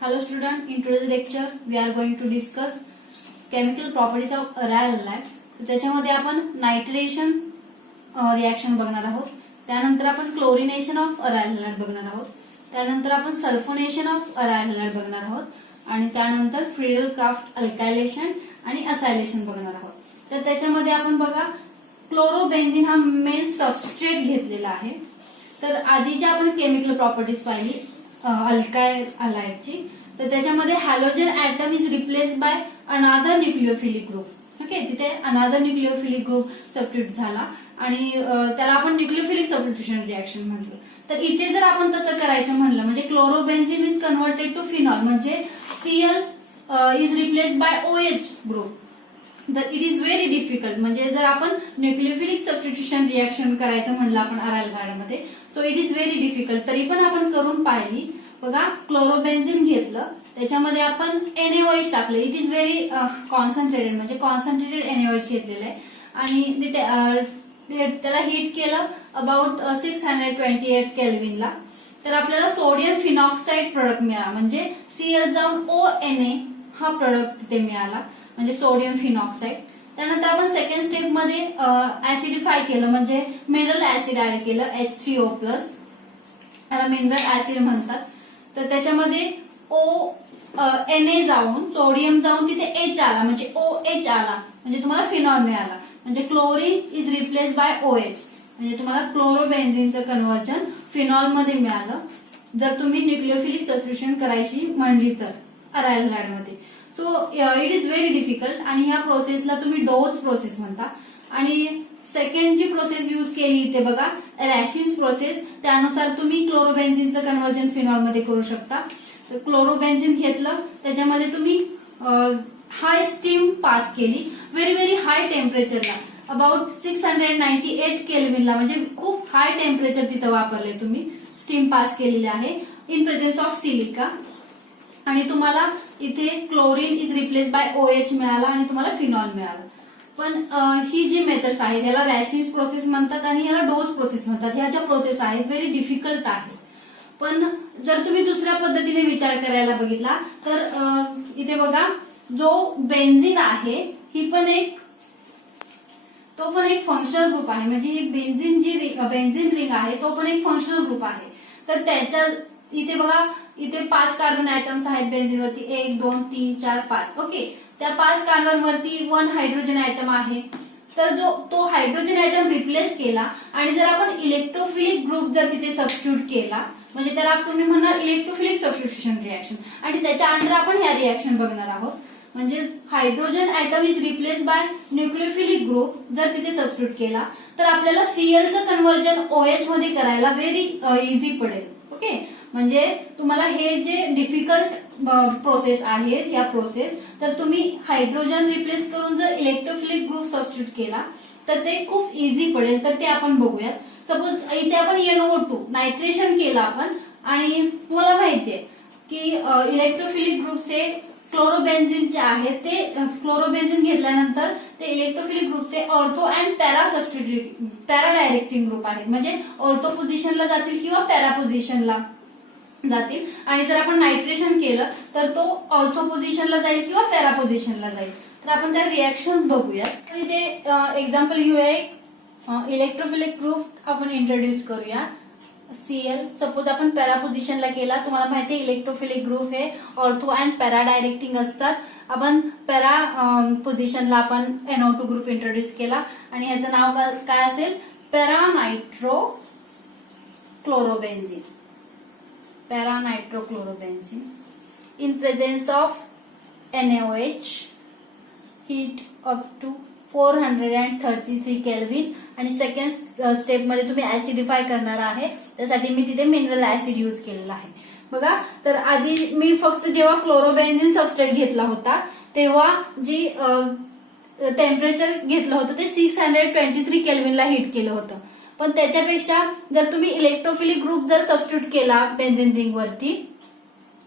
Hello student, in today's lecture we are going to discuss chemical properties of aryl halide. तर त्याच्यामध्ये आपण nitration reaction बघणार आहोत. त्यानंतर आपण क्लोरिनेशन ऑफ अरायल हॅलाइड बघणार आहोत. त्यानंतर आपण सल्फोनेशन ऑफ अरायल हॅलाइड बघणार आहोत आणि त्यानंतर फ्रीडल क्राफ्ट अल्कायलेशन आणि असायलेशन बघणार आहोत. तर त्याच्यामध्ये आपण बघा क्लोरोबेन्झिन हा मेन सबस्ट्रेट घेतलेला आहे. तर आधीची आपण केमिकल प्रॉपर्टीज पाहिली अल्कायल हॅलाइडची. तर त्याच्यामध्ये halogen atom is replace by another nucleophilic group. Okay, तिथे अनादर न्यूक्लिओफिलिक ग्रुप सबस्टिट्यूट झाला आणि त्याला आपण न्यूक्लिओफिलिक सबस्टिट्यूशन रिएक्शन म्हटलं. तर इथे जर आपण तसं करायचं म्हणलं म्हणजे chlorobenzene is converted to phenol म्हणजे Cl is replace by OH group. तर इट इज व्हेरी डिफिकल्ट. म्हणजे जर आपण न्यूक्लिओफिलिक सबस्टिट्यूशन रिएक्शन करायचं म्हणलं आपण अरायल हॅलाइडमध्ये so it is very difficult. तरी पण आपण करून पाहिली. बघा क्लोरोबेन्झिन घेतलं त्याच्यामध्ये आपण NaOH टाकलं. इट इज व्हेरी कॉन्सन्ट्रेटेड म्हणजे कॉन्सन्ट्रेटेड NaOH घेतलेलं आहे आणि त्याला हीट केलं अबाउट 628 केल्विनला. तर आपल्याला सोडियम फिनॉक्साइड प्रोडक्ट मिळाला म्हणजे Cl जाऊन ONa हा प्रोडक्ट तिथे मिळाला म्हणजे सोडियम फिनॉक्साइड. त्यानंतर आपण सेकंड स्टेप मध्ये ऍसिडिफाय केलं म्हणजे मिनरल ऍसिड ऍड केलं H3O+. त्याला मिनरल ऍसिड म्हणतात. तर त्याच्यामध्ये Na जाऊन सोडियम जाऊन तिथे H आला म्हणजे OH आला म्हणजे तुम्हाला फिनॉल मिळाला म्हणजे chlorine is replace by OH म्हणजे तुम्हाला क्लोरोबेन्झिनचं कन्व्हर्जन फिनॉल मध्ये मिळालं जर तुम्ही न्यूक्लिओफिलिक सबस्टिट्यूशन करायची म्हणली तर अरायल हॅलाइडमध्ये. So it is very difficult आणि ह्या प्रोसेसला तुम्ही डोज प्रोसेस म्हणता. आणि सेकंड जी प्रोसेस युज केली इथे बघा रॅशिन्स प्रोसेस. त्यानुसार तुम्ही क्लोरोबेन्झिनचं कन्व्हर्जन फिनॉल मध्ये करू शकता. तर क्लोरोबेन्झिन घेतलं त्याच्यामध्ये तुम्ही हाय स्टीम पास केली व्हेरी हाय टेम्परेचरला अबाउट 698 केल्विनला म्हणजे खूप हाय टेम्परेचर तिथं वापरले तुम्ही. स्टीम पास केलेली आहे इन प्रेझेन्स ऑफ सिलिका आणि तुम्हाला इथे chlorine is replace by OH मिळाला आणि तुम्हाला फिनॉल मिळाला. पण ही जी मेथड्स आहेत ह्याला रॅशिन्स प्रोसेस म्हणतात आणि ह्याला डोज प्रोसेस म्हणतात. ह्या ज्या प्रोसेस आहेत व्हेरी डिफिकल्ट आहे. पण जर तुम्ही दुसऱ्या पद्धतीने विचार करायला बघितला तर इथे बघा जो बेन्झिन आहे ही पण एक फंक्शनल ग्रुप आहे म्हणजे ही बेन्झिन रिंग आहे तो पण एक फंक्शनल ग्रुप आहे. तर त्याच्या इथे बघा इथे 5 कार्बन ऍटम्स आहेत बेन्झिनवरती 1 2 3 4 5. ओके, त्या 5 कार्बनवरती 1 हायड्रोजन ऍटम आहे. तर तो हायड्रोजन ऍटम रिप्लेस केला आणि जर आपण इलेक्ट्रोफिलिक ग्रुप जर तिथे सबस्टिट्यूट केला म्हणजे त्याला तुम्ही म्हणणार इलेक्ट्रोफिलिक सबस्टिट्यूशन रिएक्शन आणि त्याच्या अंडर आपण ह्या रिएक्शन बघणार आहोत. म्हणजे hydrogen atom is replace bye nucleophilic group जर तिथे सबस्टिट्यूट केला तर आपल्याला Clचं कन्व्हर्जन OH मध्ये करायला व्हेरी इझी पडेल. ओके, म्हणजे तुम्हाला हे जे डिफिकल्ट प्रोसेस आहेत ह्या प्रोसेस तर तुम्ही हायड्रोजन रिप्लेस करून जर इलेक्ट्रोफिलिक ग्रुप सबस्टिट्यूट केला तर ते खूप इझी पडेल. तर ते आपण बघूयात. सपोज इथे आपण NO2 नायट्रेशन केलं आपण आणि तुम्हाला माहितीये की इलेक्ट्रोफिलिक ग्रुपचे क्लोरोबेन्झिनचे आहेत ते क्लोरोबेन्झिन घेतल्यानंतर ते इलेक्ट्रोफिलिक ग्रुपचे ortho and para directing group आहेत म्हणजे ऑर्थो पोझिशनला जातील किंवा पॅरा पोझिशनला जातील. आणि जर आपण नायट्रेशन केलं तर तो ऑर्थो पोझिशनला जाईल किंवा पॅरा पोझिशनला जाईल. तर आपण त्या रिएक्शन बघूयात. आणि ते एक्झाम्पल घेऊया एक इलेक्ट्रोफिलिक ग्रुप आपण इंट्रोड्यूस करूया Cl. सपोज आपण पॅरा पोझिशनला केला. तुम्हाला माहिती आहे इलेक्ट्रोफिलिक ग्रुप हे ऑर्थो अँड पॅरा डायरेक्टिंग असतात. आपण पॅरा पोझिशनला आपण NO2 ग्रुप इंट्रोड्यूस केला आणि ह्याचं नाव काय असेल para nitro chlorobenzene. Para nitro chlorobenzene in presence of NaOH heat up to 433 kelvin आणि सेकंड स्टेप मध्ये तुम्ही ऍसिडिफाय करणार आहे त्यासाठी मी तिथे मिनरल ऍसिड यूज केलेला आहे. बघा तर आधी मी फक्त जेव्हा क्लोरोबेन्झिन सबस्ट्रेट घेतला होता तेव्हा जी टेम्परेचर घेतलं होतं ते 623 केल्विनला हीट केलं होतं. पण त्याच्यापेक्षा जर तुम्ही इलेक्ट्रोफिलिक ग्रुप जर सबस्टिट्यूट केला बेन्झिन रिंग वरती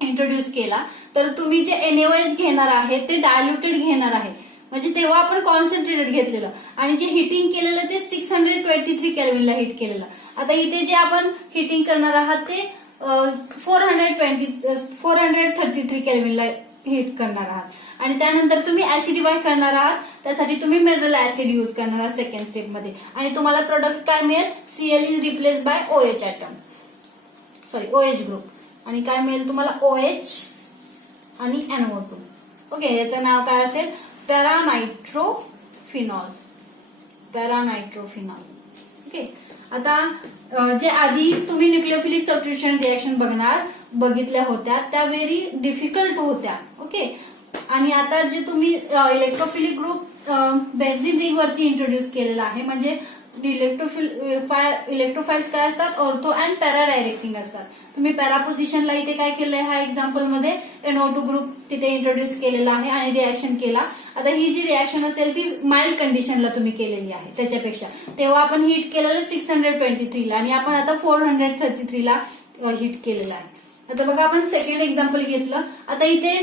इंट्रोड्यूस केला तर तुम्ही जे NaOH घेणार आहे ते डायल्युटेड घेणार आहे म्हणजे तेव्हा आपण कॉन्सन्ट्रेटेड घेतलेलं आणि जे हिटिंग केलेलं ते 623 केल्विनला हिट केलेलं. आता इथे जे आपण हिटिंग करणार आहात ते 433 केल्विनला हीट करणार आहात आणि त्यानंतर तुम्ही ऍसिडिफाय करणार आहात. त्यासाठी तुम्ही मिनरल ऍसिड यूज करणार आहात सेकंड स्टेप मध्ये आणि तुम्हाला प्रोडक्ट काय मिळेल, Cl is replace by OH atom, sorry OH group आणि काय मिळेल तुम्हाला OH आणि NO2. ओके, याचं नाव काय असेल, पॅरानायट्रोफिनॉल. ओके, आता जे आधी तुम्ही न्यूक्लियोफिलिक सबस्टिट्यूशन रिएक्शन बघितल्या होत्या त्या व्हेरी डिफिकल्ट होत्या. ओके, आणि आता जे तुम्ही इलेक्ट्रोफिलिक ग्रुप बेन्झीन रिंग वरती इंट्रोड्यूस केलेला आहे, म्हणजे इलेक्ट्रोफाइल्स काय असतात, ऑर्थो अँड पॅरा डायरेक्टिंग असतात. तुम्ही पॅरा पोझिशनला इथे काय केलंय, हा एक्झाम्पल मध्ये NO2 ग्रुप तिथे इंट्रोड्यूस केलेला आहे आणि रिॲक्शन केला. आता ही जी रिॲक्शन असेल ती माइल्ड कंडिशनला तुम्ही केलेली आहे त्याच्यापेक्षा, तेव्हा आपण हीट केलेलं 623 ला आणि आपण आता 433 ला हीट केलेलं आहे. आता बघा आपण सेकंड एक्झाम्पल घेतलं. आता इथे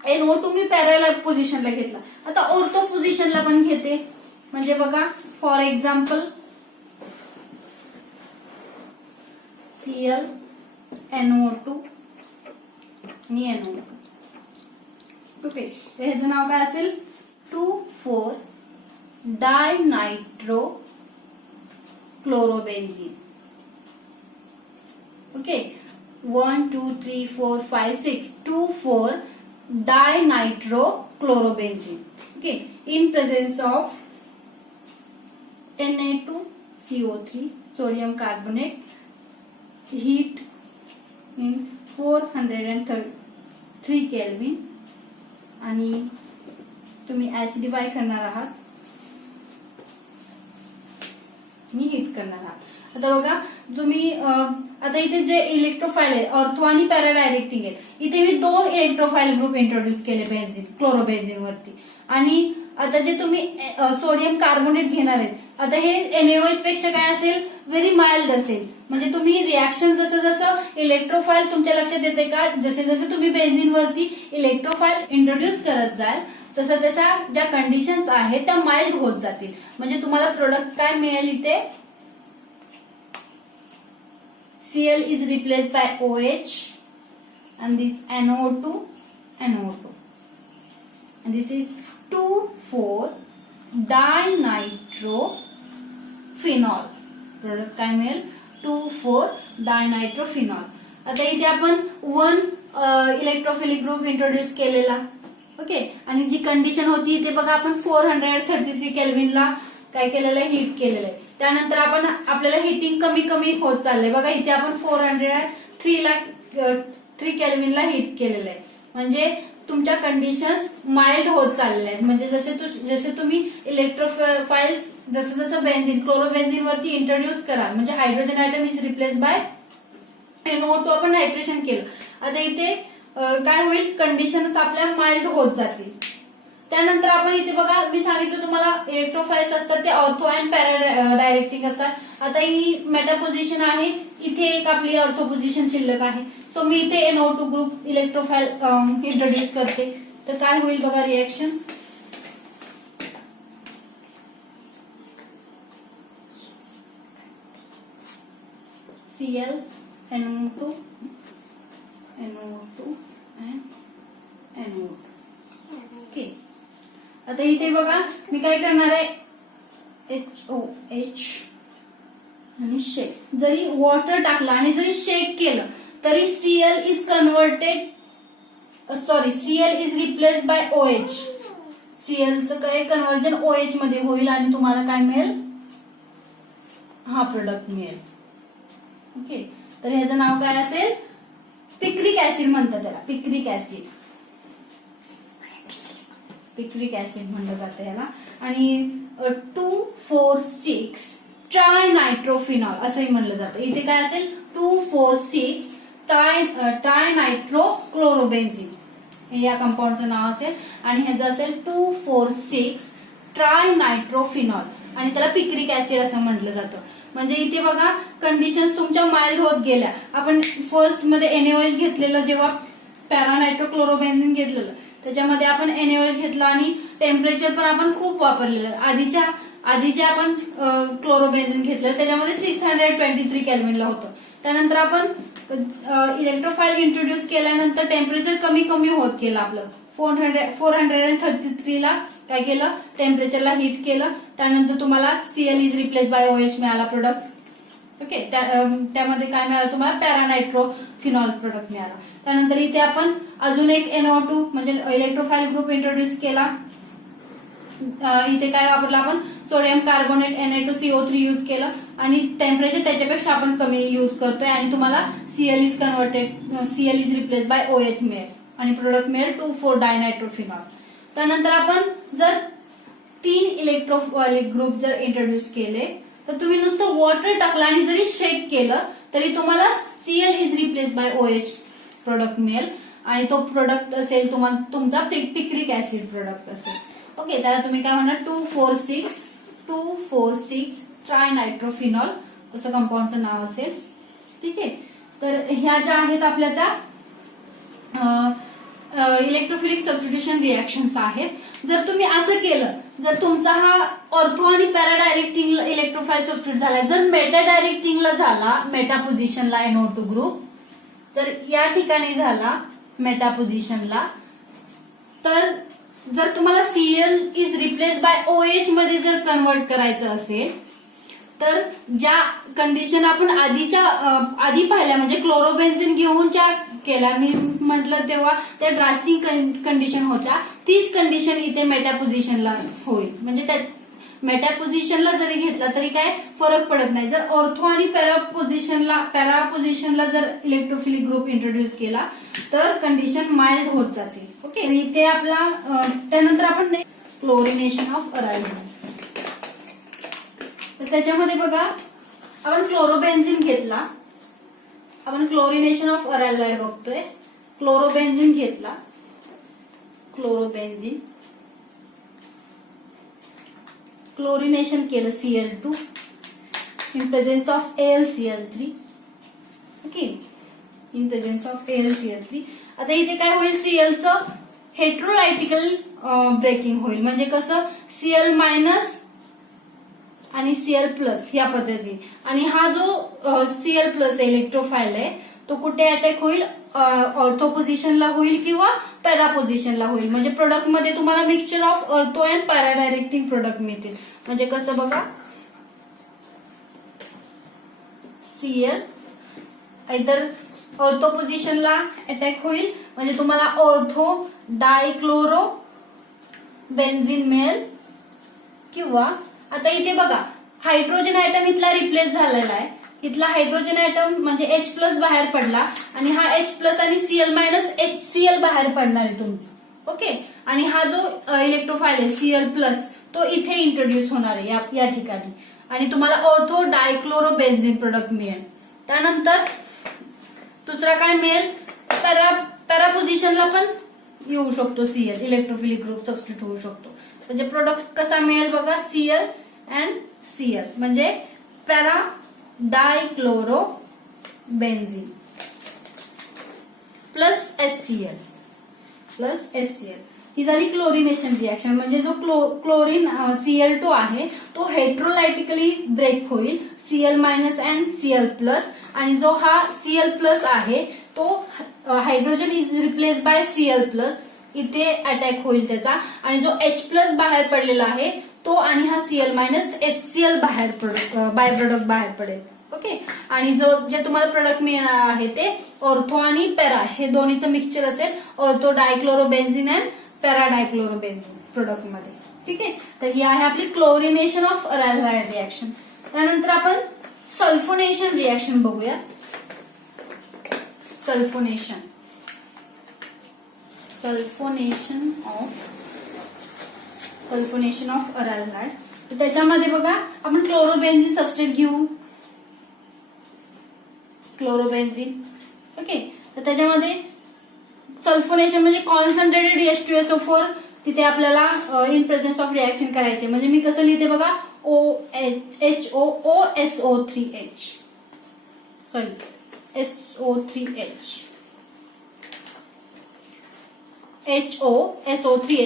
NO2 मी पॅरा पोझिशनला घेतला, आता ऑर्थो पोझिशनला पण घेते. म्हणजे बघा फॉर एक्झाम्पल Cl NO2 आणि NO2. ओके, तर ह्याचं नाव काय असेल, two four dinitrochlorobenzene. Okay, 1 2 3 4 5 6 two four dinitrochlorobenzene. Okay, in presence of Na2CO3 sodium carbonate, heat in 403 kelvin आणि तुम्ही ऍसिडिफाय करणार आहात आणि हीट करणार आहात. आता बघा तुम्ही आता इथे जे इलेक्ट्रोफाइल आहे ऑर्थो आणि पॅरा डायरेक्टिंग आहेत, इथे मी 2 इलेक्ट्रोफाइल ग्रुप इंट्रोड्यूस केले बेन्झीन क्लोरोबेन्झीन वरती. आणि आता जे तुम्ही सोडियम कार्बोनेट घेणार आहेत, आता हे NaOH पेक्षा काय असेल, व्हेरी माइल्ड असेल. म्हणजे तुम्ही रिॲक्शन जसं जसं इलेक्ट्रोफाइल तुमच्या लक्षात येते का, जसे जसे तुम्ही बेन्झीन वरती इलेक्ट्रोफाइल इंट्रोड्यूस करत जाल तसं तशा ज्या कंडिशन्स आहेत त्या माइल्ड होत जातील. म्हणजे तुम्हाला प्रोडक्ट काय मिळेल, इथे Cl is replaced by OH and this NO2 and this is two four dinitrophenol. Product काय मिळेल, 2,4-डायनायट्रोफिनॉल. आता इथे आपण 1 इलेक्ट्रोफिलिक ग्रुप इंट्रोड्यूस केलेला. ओके, आणि जी कंडिशन होती इथे बघा आपण 433 केल्विनला काय केलेलं आहे, हीट केलेलं आहे. त्यानंतर आपण आपल्याला हिटिंग कमी कमी होत चाललंय. बघा इथे आपण 403 केल्विनला हीट केलेलं आहे. म्हणजे तुमच्या कंडिशन्स माइल्ड होत चाललेल्या आहेत. म्हणजे जसे तुम्ही इलेक्ट्रोफाइल्स जसं जसं बेन्झीन क्लोरोबेन्झीन वरती इंट्रोड्यूस कराल, म्हणजे hydrogen item is replace bye NO2 आपण नायट्रेशन केलं. आता इथे काय होईल, कंडिशन्स आपल्या माइल्ड होत जातील. त्यानंतर आपण इथे बघा मी सांगितलं तुम्हाला इलेक्ट्रोफाइल्स असतात ते ऑर्थो अँड पॅरा डायरेक्टिंग असतात. आता ही मेटा पोझिशन आहे, इथे एक आपली ऑर्थो पोझिशन शिल्लक आहे. सो मी इथे NO2 ग्रुप इलेक्ट्रोफाइल इंट्रोड्यूस करते. तर काय होईल बघा reaction, Cl NO2 and NO2. Okay, आता इथे बघा मी काय करणार आहे, HOH आणि शेक. जरी वॉटर टाकलं आणि जरी शेक केलं तरी Cl is replace by OH. Cl चं काय कन्व्हर्जन OH मध्ये होईल आणि तुम्हाला काय मिळेल, हा प्रोडक्ट मिळेल. ओके, तर ह्याचं नाव काय असेल, पिक्रिक ऍसिड म्हणतात त्याला, पिक्रिक ऍसिड म्हणलं जातं याला. आणि 2,4,6 ट्रायनायट्रोफिनॉल असंही म्हणलं जातं. इथे काय असेल, 2,4,6 ट्रायनायट्रोक्लोरोबेन्झीन हे या कंपाऊंडचं नाव असेल आणि ह्याचं असेल 2,4,6 ट्रायनायट्रोफिनॉल आणि त्याला पिक्रिक ऍसिड असं म्हटलं जातं. म्हणजे इथे बघा कंडिशन्स तुमच्या माइल्ड होत गेल्या. आपण फर्स्ट मध्ये NaOH घेतलेलं, जेव्हा पॅरानायट्रोक्लोरोबेन्झीन घेतलेलं त्याच्यामध्ये आपण NaOH घेतला आणि टेम्परेचर पण आपण खूप वापरलेलं. आधीच्या आपण क्लोरोबेन्झीन घेतलं त्याच्यामध्ये 623 केल्विनला होतं. त्यानंतर आपण इलेक्ट्रोफाईल इंट्रोड्यूस केल्यानंतर टेम्परेचर कमी कमी होत गेलं आपलं 433 ला काय केलं, टेम्परेचरला हीट केलं. त्यानंतर तुम्हाला Cl is replace by OH मिळाला प्रोडक्ट. ओके, त्यामध्ये काय मिळालं तुम्हाला, पॅरानायट्रोफिनॉल प्रोडक्ट मिळाला. त्यानंतर इथे आपण अजून एक NO2 म्हणजे इलेक्ट्रोफाईल ग्रुप इंट्रोड्यूस केला. इथे काय वापरलं आपण, सोडियम कार्बोनेट Na2CO3 यूज केलं आणि टेम्परेचर त्याच्यापेक्षा आपण कमी यूज करतोय आणि तुम्हाला Cl is replace by OH मिळेल आणि प्रोडक्ट मिळेल 2,4-डायनायट्रोफिनॉल. त्यानंतर आपण जर 3 इलेक्ट्रोफाइलिक ग्रुप जर इंट्रोड्यूस केले तर तुम्ही नुसतं वॉटर टाकलं आणि जरी शेक केलं तरी तुम्हाला Cl is replace by OH product मिळेल आणि तो प्रोडक्ट असेल तुमचा पिक्रिक ऍसिड प्रोडक्ट असेल. ओके, त्याला तुम्ही काय म्हणणार, 2,4,6 ट्रायनायट्रोफिनॉल असं कंपाऊंडचं नाव असेल. ठीक आहे, तर ह्या ज्या आहेत आपल्या त्या इलेक्ट्रोफिलिक सबस्टिट्यूशन रिएक्शन्स आहेत. जर तुम्ही असं केलं, जर तुमचा हा ऑर्थो आणि पॅरा डायरेक्टिंग इलेक्ट्रोफाईल सबस्टिट्यूट झाला, जर मेटा डायरेक्टिंगला झाला, मेटा पोझिशनला NO2 ग्रुप जर या ठिकाणी झाला मेटा पोझिशनला, तर जर तुम्हाला Cl is replace by OH मध्ये जर कन्वर्ट करायचं असेल तर ज्या कंडिशन आपण आधी पाहिल्या म्हणजे क्लोरोबेन्झिन घेऊन ज्या केल्या, मी म्हटलं तेव्हा त्या ड्रास्टिक कंडिशन होत्या, तीच कंडिशन इथे मेटा पोझिशनला होईल. म्हणजे त्या मेटा पोझिशनला जरी घेतला तरी काय फरक पडत नाही. जर ऑर्थो आणि पॅरा पोझिशनला जर इलेक्ट्रोफिलिक ग्रुप इंट्रोड्यूस केला तर कंडिशन माइल्ड होत जाते. ओके, इथे आपला त्यानंतर आपण क्लोरिनेशन ऑफ अराईल. तर त्याच्यामध्ये बघा आपण क्लोरोबेन्झिन घेतला, आपण क्लोरिनेशन ऑफ अराईल बघतोय. क्लोरोबेन्झिन घेतला, क्लोरिनेशन केलं Cl2 in presence of AlCl3. Okay, in presence of AlCl3. आता इथे काय होईल, Cl चं हेट्रोलायटिकल ब्रेकिंग होईल. म्हणजे कसं, Cl मायनस आणि Cl प्लस या पद्धतीने. आणि हा जो Cl प्लस इलेक्ट्रोफाईल आहे तो कुठे अटॅक होईल, ऑर्थो पोझिशनला होईल किंवा पॅरा पोझिशनला होईल. म्हणजे प्रोडक्ट मध्ये तुम्हाला mixture of ortho and para directing product मिळतील. म्हणजे कसं बघा, Cl इतर ऑर्थो पोझिशनला अटॅक होईल म्हणजे तुम्हाला ऑर्थो डायक्लोरो बेन्झिन मिळेल. किंवा आता इथे बघा हायड्रोजन ऍटम इथला रिप्लेस झालेला आहे, इथला हायड्रोजन ऍटम म्हणजे H प्लस बाहेर पडला आणि हा H प्लस आणि Cl मायनस HCl बाहेर पडणार आहे तुमचं. ओके, आणि हा जो इलेक्ट्रोफाईल आहे Cl प्लस तो इथे इंट्रोड्यूस होणार आहे या ठिकाणी आणि तुम्हाला ऑर्थो डायक्लोरो बेन्झिन प्रोडक्ट मिळेल. त्यानंतर दुसरा काय मिळेल, पॅरा पोझिशनला पण येऊ शकतो Cl, इलेक्ट्रोफिलिक ग्रुप सबस्टिट्यूट होऊ शकतो. म्हणजे प्रोडक्ट कसा मिळेल बघा, Cl अँड Cl म्हणजे पॅरा डायक्लोरो बेन्झिन प्लस HCl. ही झाली क्लोरिनेशन रिएक्शन. म्हणजे जो क्लोरीन Cl2 आहे तो हेट्रोलायटिकली ब्रेक होईल Cl minus and Cl plus. आणि जो हा Cl प्लस आहे तो hydrogen is replace bye Cl plus, इथे अटॅक होईल त्याचा. आणि जो H प्लस बाहेर पडलेला आहे तो आणि हा Cl minus HCl by product बाहेर पडेल. ओके, आणि जे तुम्हाला प्रोडक्ट मिळणार आहे ते ऑर्थो आणि पॅरा हे दोन्हीचं मिक्सचर असेल, ऑर्थो डायक्लोरोबेन्झिन अँड पॅरा डायक्लोरोबेन्झिन प्रोडक्ट मध्ये. ठीक आहे, तर ही आहे आपली क्लोरिनेशन ऑफ अराईल रिएक्शन. त्यानंतर आपण सल्फोनेशन रिएक्शन बघूया. Sulphonation of aryl. तर त्याच्यामध्ये बघा आपण क्लोरोबेन्झिन सबस्ट्रेट घेऊ, क्लोरोबेन्झिन. ओके, तर त्याच्यामध्ये सल्फोनेशन म्हणजे कॉन्सन्ट्रेटेड H2SO4 तिथे आपल्याला इन प्रेझेन्स ऑफ रिएक्शन करायचे. म्हणजे मी कसं लिहिते बघा, HOSO3H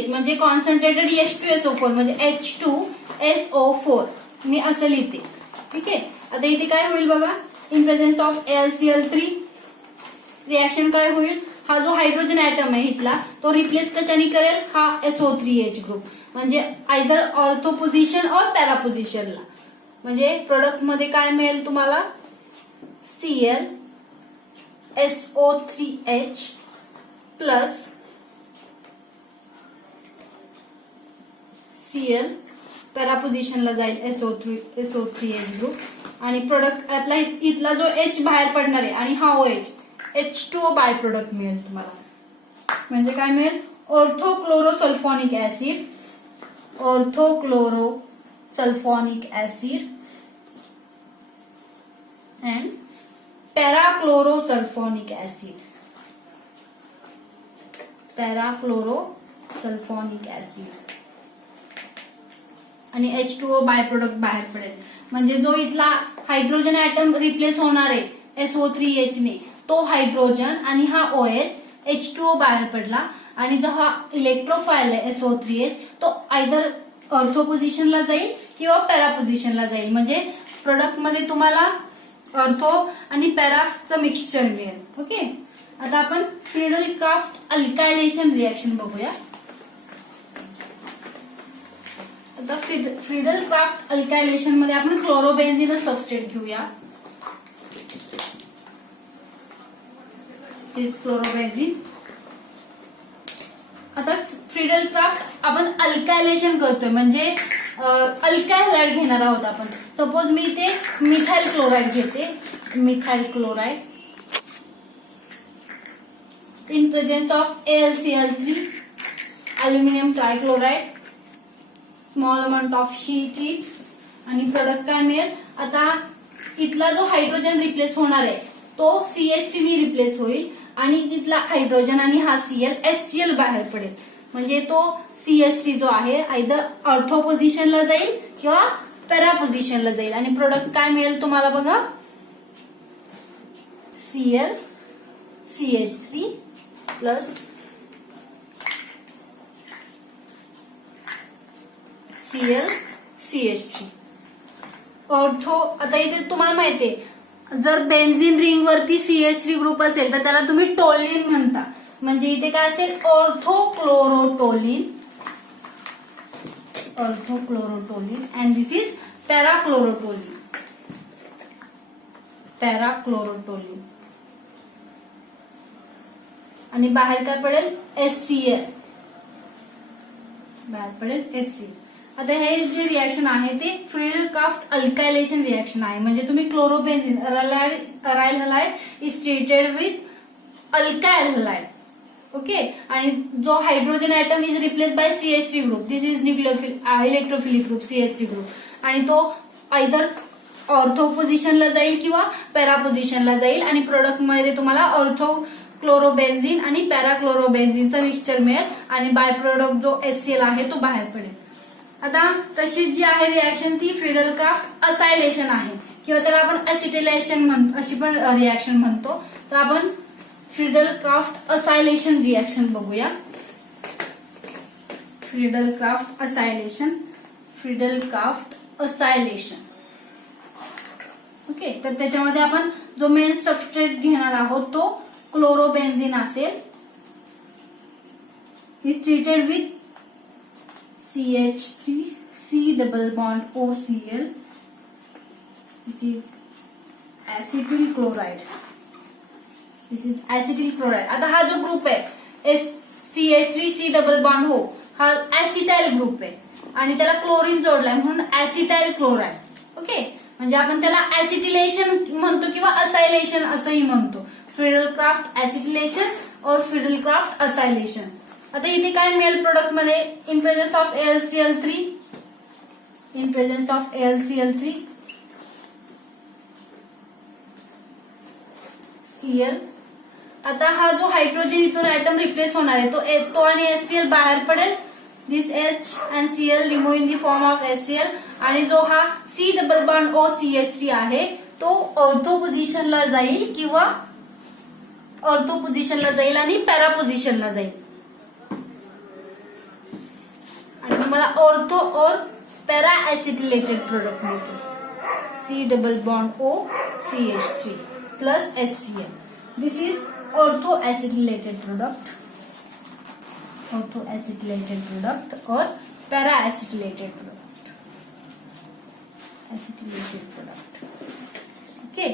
म्हणजे कॉन्सन्ट्रेटेड H2SO4 म्हणजे H2SO4 मी असं लिहिते. ठीक आहे, आता इथे काय होईल बघा, in presence of AlCl3 reaction काय होईल, हा जो हायड्रोजन ऍटम आहे इथला तो रिप्लेस कशाने करेल, हा SO3H ग्रुप, म्हणजे आयदर ऑर्थो पोझिशन और पॅरा पोझिशनला. म्हणजे प्रोडक्ट मध्ये काय मिळेल तुम्हाला, Cl SO3H plus Cl para पोझिशनला जाईल SO3H ग्रुप आणि प्रोडक्ट यातला इथला जो H बाहेर पडणार आहे आणि हा OH H2O बाय प्रोडक्ट मिळेल तुम्हाला. म्हणजे काय मिळेल, orthochlorosulphonic acid, orthochlorosulphonic acid and parachlorosulphonic acid, parachlorosulphonic acid आणि H2O बाय प्रोडक्ट बाहेर पडेल. म्हणजे जो इथला हायड्रोजन ऍटम रिप्लेस होणार आहे SO3H ने, तो हायड्रोजन आणि हा OH H2O बाहेर पडला आणि जो हा इलेक्ट्रोफाइल आहे SO3H तो आयदर ऑर्थो पोझिशनला जाईल किंवा पॅरा पोझिशनला जाईल. म्हणजे प्रोडक्ट मध्ये तुम्हाला ऑर्थो आणि पॅराचं मिक्सचर मिळेल. ओके, आता आपण फ्रीडल क्राफ्ट अल्कायलेशन रिएक्शन बघूया. आता फ्रीडल क्राफ्ट अल्कायलेशन मध्ये आपण क्लोरोबेन्झिन सबस्ट्रेट घेऊया. क्लोरोबेन्झिन. आता फ्रीडल क्राफ्ट आपण अल्कायलेशन करतोय, म्हणजे अल्काइल हॅलाइड घेणार आहोत आपण. सपोज मी इथे मिथाइल क्लोराइड घेते, methyl chloride in presence of AlCl3 aluminium trichloride, small amount of heat आणि प्रोडक्ट काय मिळेल. आता इथला जो हायड्रोजन रिप्लेस होणार आहे तो CH3 ने रिप्लेस होईल आणि तिथला हायड्रोजन आणि हा Cl HCl बाहेर पडेल. म्हणजे तो CH3 जो आहे आयदर ऑर्थो पोझिशनला जाईल किंवा पॅरा पोझिशनला जाईल आणि प्रोडक्ट काय मिळेल तुम्हाला बघा, Cl CH3 plus Cl CH3 ortho. आता इथे तुम्हाला माहितीये जर बेन्झिन रिंग वरती CH3 ग्रुप असेल तर त्याला तुम्ही टोलिन म्हणता. म्हणजे इथे काय असेल, ऑर्थोक्लोरोटोलिन, ऑर्थोक्लोरोटोलिन अँड दिस इज पॅराक्लोरोटोलिन, पॅराक्लोरोटोलिन आणि बाहेर काय पडेल, HCl बाहेर पडेल HCl. आता हे जे रिएक्शन आहे ते फ्रीडल क्राफ्ट अल्कायलेशन रिएक्शन आहे. म्हणजे तुम्ही chlorobenzene aryl halide is treated with alkyl halide. Okay, आणि जो hydrogen atom is replace by CH3 group, this is electrophilic group CH3 group आणि तो आयदर ऑर्थो पोझिशनला जाईल किंवा पॅरा पोझिशनला जाईल आणि प्रोडक्ट मध्ये तुम्हाला ऑर्थो क्लोरोबेन्झिन आणि पॅराक्लोरोबेन्झिनचा मिक्सचर मिळेल आणि बाय प्रोडक्ट जो HCl आहे तो बाहेर पडेल. आता तशीच जी आहे रिएक्शन ती फ्रीडल क्राफ्ट असायलेशन आहे किंवा त्याला आपण असिटिलेशन म्हणतो, अशी पण रिएक्शन म्हणतो. तर आपण फ्रीडल क्राफ्ट असायलेशन रिएक्शन बघूया. Friedel craft acylation, Friedel craft acylation. Okay, तर त्याच्यामध्ये आपण जो मेन सबस्ट्रेट घेणार आहोत तो क्लोरोबेन्झिन असेल. Is treated with CH3 C double bond OCl. This is acetyl chloride. This is acetyl chloride. आता हा जो ग्रुप आहे CH3 C double bond हो, हा ऍसिटाइल ग्रुप आहे आणि त्याला क्लोरीन जोडलाय म्हणून ऍसिटाइल क्लोराइड. ओके, म्हणजे आपण त्याला ऍसिटिलेशन म्हणतो किंवा असायलेशन असंही म्हणतो. फ्रीडल क्राफ्ट ऍसिटिलेशन और फ्रीडल क्राफ्ट असायलेशन. आता इथे काय मिळेल प्रोडक्ट मध्ये, in presence of AlCl3, in presence of AlCl3 Cl. आता हा जो हायड्रोजन इथून ऍटम रिप्लेस होणार आहे तो आणि HCl बाहेर पडेल. दिस H and Cl remove in the form of HCl आणि जो हा C double bond O CH3 आहे तो ऑर्थो पोझिशनला जाईल किंवा ऑर्थो पोझिशनला जाईल आणि पॅरा पोझिशनला जाईल आणि तुम्हाला ऑर्थो और पॅरा ऍसिटिलेटेड प्रोडक्ट मिळतो. C double bond O CH3 plus HCl. This is orthoacetylated product. Orthoacetylated product or para-acetylated product. Acetylated product. Okay,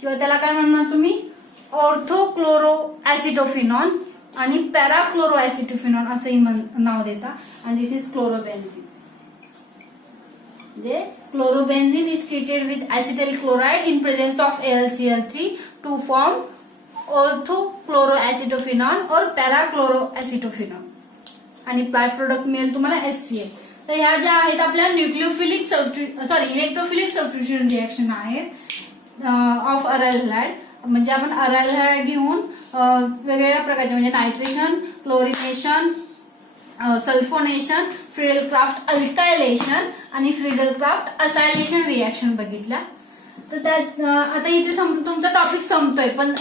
किंवा त्याला काय म्हणणार तुम्ही, ऑर्थोक्लोरो ऍसिटोफिनॉन आणि पॅराक्लोरो ऍसिटोफिनॉन असंही नाव देता. आणि दिस इज क्लोरोबेन्झिन. म्हणजे chlorobenzene is treated with acetyl chloride in presence of AlCl3 to form orthochloro acetophenone और पॅराक्लोरो ऍसिटोफिनॉन. आणि बाय प्रोडक्ट मिळेल तुम्हाला HCl. तर ह्या ज्या आहेत आपल्या न्यूक्लिओफिलिक इलेक्ट्रोफिलिक सबस्टिट्यूशन रिएक्शन आहेत ऑफ अराइल हॅलाइड. म्हणजे आपण अराइल हॅलाइड घेऊन वेगवेगळ्या प्रकारचे म्हणजे नायट्रेशन, क्लोरिनेशन, सल्फोनेशन, फ्रिडल-क्राफ्ट अल्कायलेशन आणि फ्रिडल-क्राफ्ट असायलेशन रिएक्शन बघितल्या. तर त्यात आता इथे तुमचा टॉपिक संपतोय, पण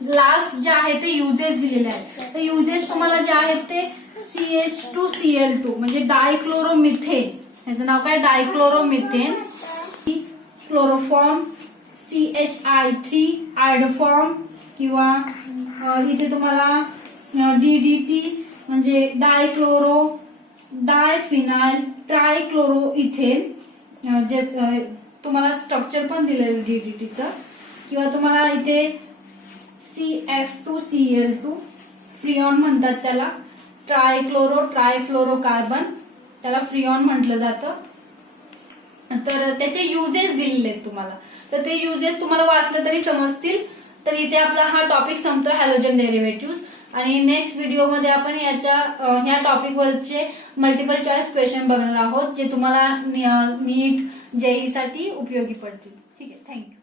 लास्ट जे आहे ते युजेस दिलेले आहेत. तर युजेस तुम्हाला जे आहेत ते CH2Cl2 म्हणजे डायक्लोरोमिथेन. याचं नाव काय, डायक्लोरोमिथेन. क्लोरोफॉर्म, CHI3 आयडोफॉर्म, किंवा इथे तुम्हाला DDT म्हणजे डायक्लोरो डायफिनाइल ट्रायक्लोरो इथेन, जे तुम्हाला स्ट्रक्चर पण दिलेलं DDTचं. किंवा तुम्हाला इथे CF2Cl2 फ्रिऑन म्हणतात त्याला. ट्रायक्लोरो ट्रायफ्लोरो कार्बन, त्याला फ्रिऑन म्हटलं जातं. तर त्याचे युजेस दिलेले आहेत तुम्हाला. तर ते युजेस तुम्हाला वाचलं तरी समजतील. तर इथे आपला हा टॉपिक संपतोय, हॅलोजन डेरिव्हेटिव्ह. आणि नेक्स्ट व्हिडिओमध्ये आपण ह्या टॉपिकवरचे मल्टिपल चॉईस क्वेश्चन बघणार आहोत, जे तुम्हाला नीट JEE साठी उपयोगी पडतील. ठीक आहे, थँक्यू.